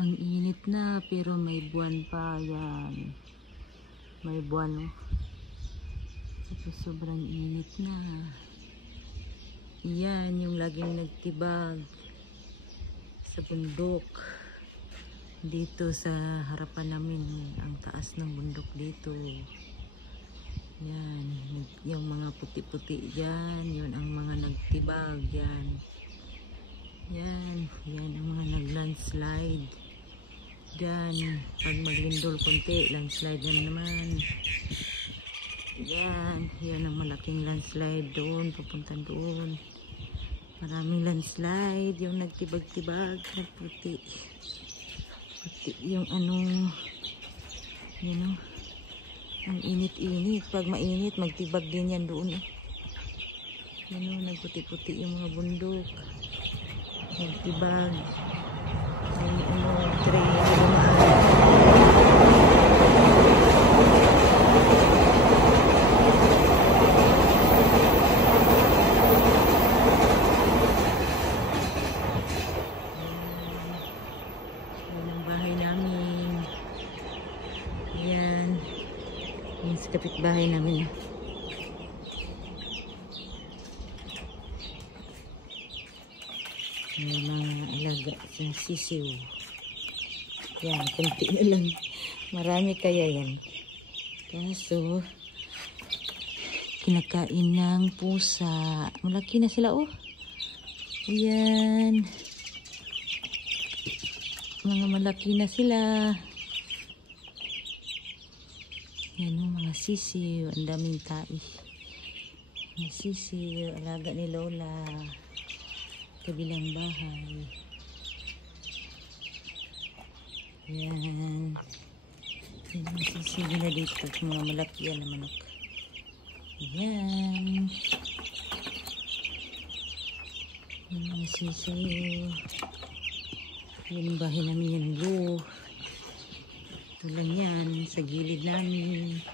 Ang init na pero may buwan pa yan. May buwan, oh. Tapos sobrang init na. Yan yung laging nagtibag sa bundok. Dito sa harapan namin, ang taas ng bundok dito. Yan, yung mga puti-puti dyan, yun ang mga nagtibag yan. Yan ang mga nag-landslide. Dyan, pag maglindol konti, landslide na naman. Yan ang malaking landslide doon, papunta doon. Maraming landslide, yung nagtibag-tibag, puti. Puti yung ano, yan o. Ang init-init. Pag mainit, magtibag din yan doon. Yan o, nagputi-puti yung mga bundok. Nagtibag. May ano, train sa kapitbahay namin. May mga alaga sa sisiw. Yan, kunti na lang. Marami kaya yan. Kaso, kinakain ng pusa. Malaki na sila, oh. Yan. Mga malaki na sila. Yan yung mga sisiw, ang daming tae. Mga sisiw, alaga ni Lola. Kabilang bahay. Yan. Yan yung sisiw na dito. Mga malaki yan na manok. Yan. Yan yung sisiw. Yan yung bahay namin yan, blue. Ito lang yan, sa gilid namin.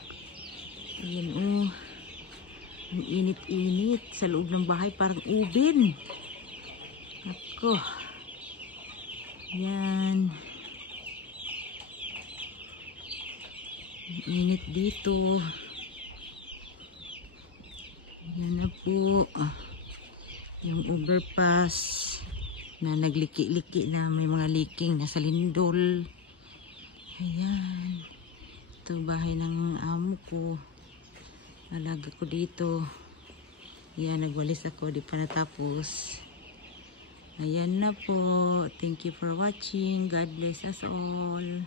Ayan, oh. Ang init-init. Sa loob ng bahay, parang ubin. Ako. Yan. Ang init dito. Yan na po. Yung overpass na nagliki-liki na may mga leaking na sa lindol. Ayan. Ito bahay ng amo ko. Alaga ko dito. Ayan, nagwalis ako. Di pa natapos. Ayan na po. Thank you for watching. God bless us all.